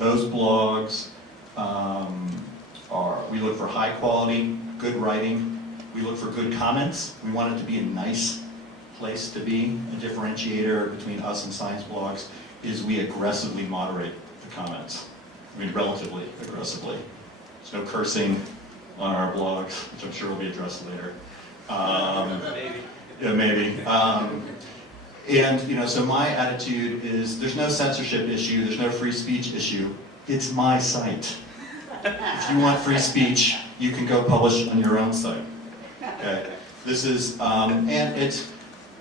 Those blogs we look for high quality, good writing. We look for good comments. We want it to be a nice place to be. A differentiator between us and science blogs is we aggressively moderate the comments. I mean, relatively aggressively. There's no cursing on our blogs, which I'm sure will be addressed later. Maybe. Yeah, maybe. And so my attitude is there's no censorship issue, there's no free speech issue. It's my site. If you want free speech, you can go publish on your own site. Okay. This is, and it's,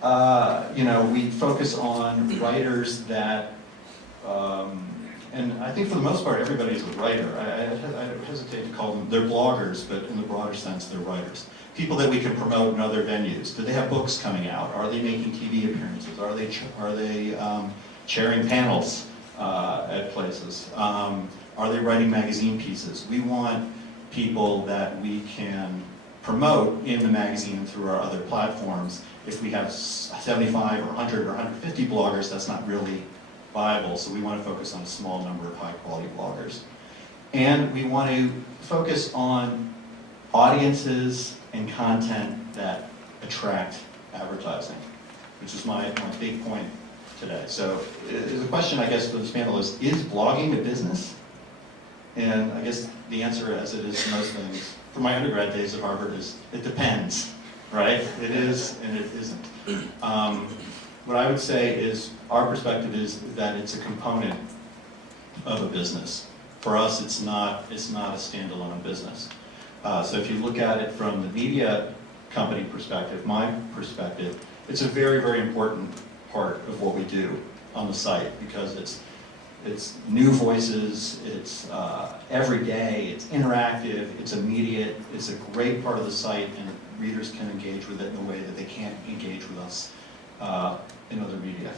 we focus on writers that, and I think for the most part everybody's a writer. I hesitate to call them, they're bloggers, but in the broader sense they're writers. People that we can promote in other venues. Do they have books coming out? Are they making TV appearances? Are they chairing panels at places? Are they writing magazine pieces? We want people that we can promote in the magazine and through our other platforms. If we have 75 or 100 or 150 bloggers, that's not really viable, so we want to focus on a small number of high-quality bloggers. And we want to focus on audiences and content that attract advertising, which is my big point today. So the question, I guess, for this panel is blogging a business? And I guess the answer, as it is for most things, from my undergrad days at Harvard, is it depends, right? It is and it isn't. What I would say is our perspective is that it's a component of a business. For us, it's not a standalone business. So if you look at it from the media company perspective, my perspective, it's a very, very important part of what we do on the site because it's new voices, it's every day, it's interactive, it's immediate, it's a great part of the site, and readers can engage with it in a way that they can't engage with us in other media.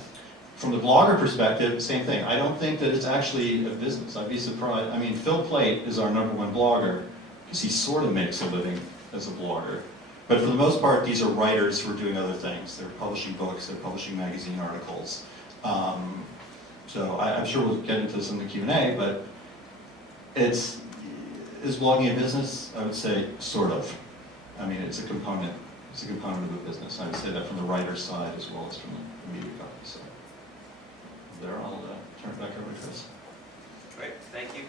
From the blogger perspective, same thing. I don't think that it's actually a business. I'd be surprised. I mean, Phil Plait is our #1 blogger because he sort of makes a living as a blogger. But for the most part, these are writers who are doing other things. They're publishing books, they're publishing magazine articles. So I'm sure we'll get into this in the Q&A, but is blogging a business? I would say sort of. I mean, it's a component. It's a component of a business. I would say that from the writer's side as well as from the media company. So there, I'll turn it back over to Chris. Great, thank you.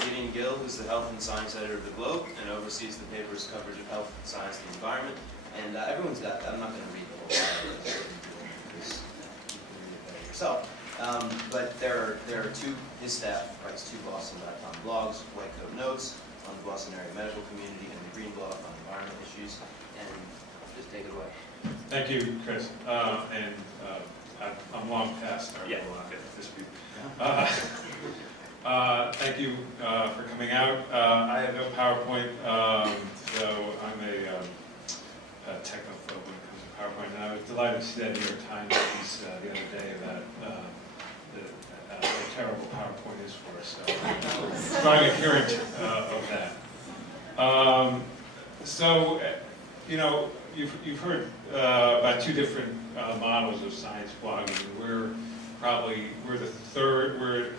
Gideon Gil, who's the health and science editor of the Globe and oversees the paper's coverage of health, science, and the environment. And everyone's got that. I'm not going to read the whole article because you can read it better yourself. But there are his staff writes two Boston.com blogs, White Coat Notes on the Boston area medical community and the Green Blog on environment issues. And just take it away. Thank you, Chris. I'm long past our this week. Thank you for coming out. I have no PowerPoint, so I'm a technophobe when it comes to PowerPoint. And I was delighted to see that New York Times piece the other day about how terrible PowerPoint is for us. So I'm a strong adherent of that. So, you've heard about two different models of science blogging. We're the third.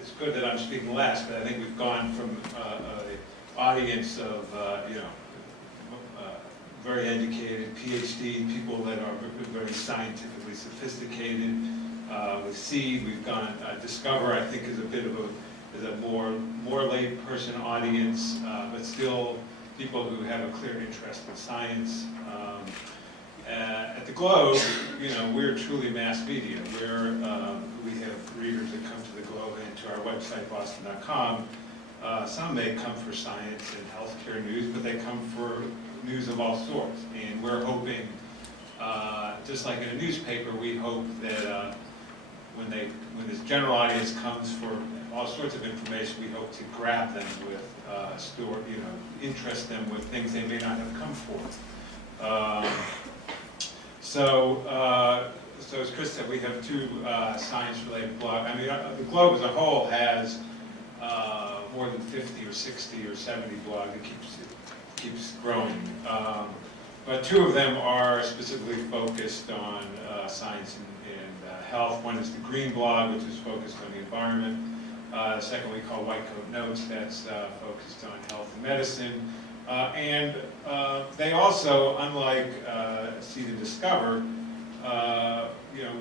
It's good that I'm speaking last, but I think we've gone from an audience of very educated PhD people that are very scientifically sophisticated. With Seed, we've gone. Discover, I think, is a bit of a more lay person audience, but still people who have a clear interest in science. At the Globe, we're truly mass media. We have readers that come to the Globe and to our website, Boston.com. Some may come for science and healthcare news, but they come for news of all sorts. And we're hoping, just like in a newspaper, we hope that when this general audience comes for all sorts of information, we hope to grab them with interest them with things they may not have come for. So as Chris said, we have two science-related blogs. I mean, the Globe as a whole has more than 50 or 60 or 70 blogs. It keeps growing. But two of them are specifically focused on science and health. One is the Green Blog, which is focused on the environment. The second we call White Coat Notes, that's focused on health and medicine. And they also, unlike Seed and Discover,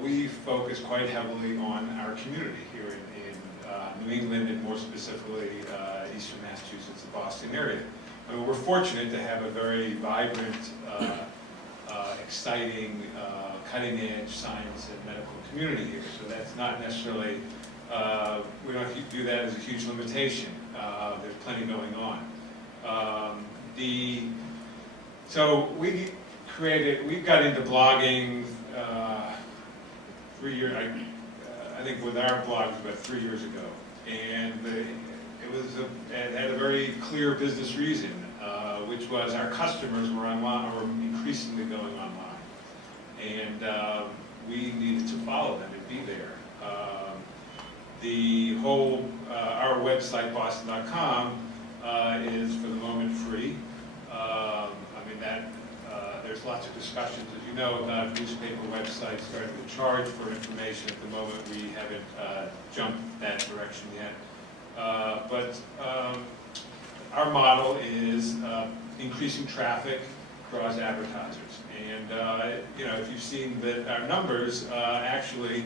we focus quite heavily on our community here in New England, and more specifically Eastern Massachusetts, the Boston area. I mean, we're fortunate to have a very vibrant, exciting, cutting-edge science and medical community here. So that's not necessarily, we don't view that as a huge limitation. There's plenty going on. So we got into blogging 3 years, I think with our blog was about 3 years ago. And it had a very clear business reason, which was our customers were online, or increasingly going online. And we needed to follow them and be there. Our website, boston.com, is for the moment free. There's lots of discussions, as you know, about newspaper websites starting to charge for information. At the moment, we haven't jumped that direction yet. But our model is increasing traffic draws advertisers. And if you've seen that our numbers, actually,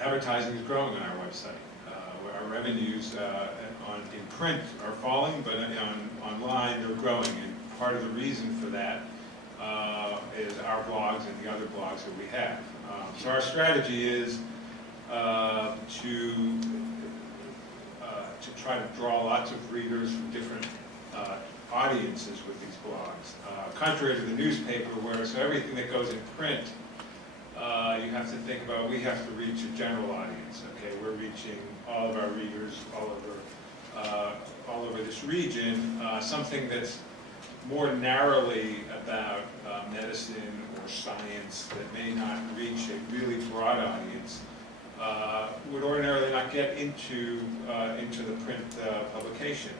advertising is growing on our website. Our revenues in print are falling, but online they're growing. And part of the reason for that is our blogs and the other blogs that we have. So our strategy is to try to draw lots of readers from different audiences with these blogs. Contrary to the newspaper, where so everything that goes in print, you have to think about, we have to reach a general audience. Okay, we're reaching all of our readers all over this region. Something that's more narrowly about medicine or science that may not reach a really broad audience would ordinarily not get into the print publication.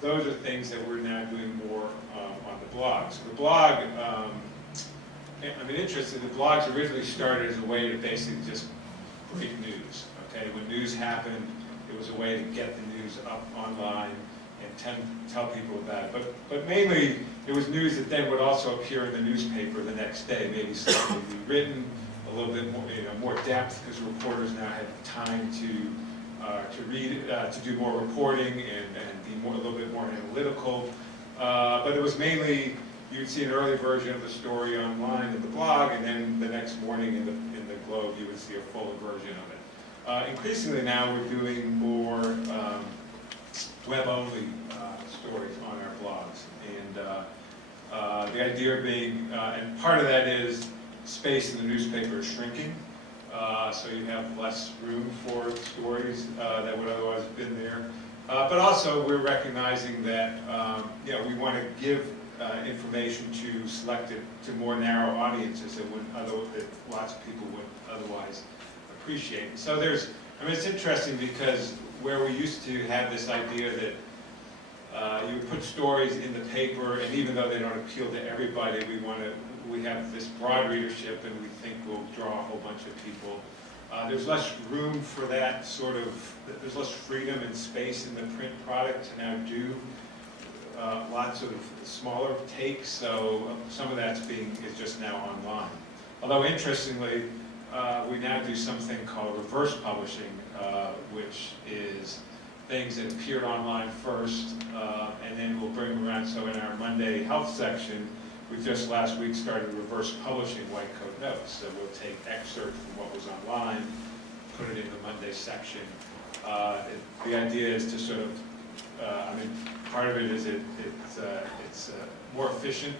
Those are things that we're now doing more on the blog. So the blog, interestingly, the blogs originally started as a way to basically just break news. Okay, when news happened, it was a way to get the news up online and tell people about it. But mainly, it was news that then would also appear in the newspaper the next day, maybe slightly rewritten, a little bit more, more depth, because reporters now had time to read, to do more reporting and be a little bit more analytical. But it was mainly, you'd see an early version of the story online in the blog, and then the next morning in the Globe, you would see a fuller version of it. Increasingly now, we're doing more web-only stories on our blogs, and the idea being, and part of that is space in the newspaper is shrinking, so you have less room for stories that would otherwise have been there. But also, we're recognizing that we want to give information to selected, to more narrow audiences that lots of people would otherwise appreciate. So it's interesting because where we used to have this idea that you would put stories in the paper, and even though they don't appeal to everybody, we have this broad readership, and we think we'll draw a whole bunch of people. There's less room for that there's less freedom and space in the print product to now do lots of smaller takes, so some of that's is just now online. Although interestingly, we now do something called reverse publishing, which is things that appeared online first, and then we'll bring them around. So in our Monday health section, we just last week started reverse publishing White Coat Notes. So we'll take excerpts from what was online, put it in the Monday section. The idea is to sort of, part of it is it's more efficient.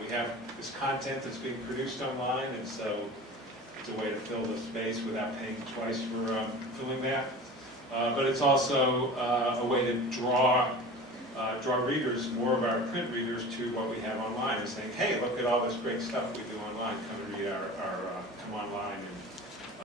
We have this content that's being produced online, and so it's a way to fill the space without paying twice for filling that. But it's also a way to draw readers, more of our print readers, to what we have online, and saying, hey, look at all this great stuff we do online. Come and read come online and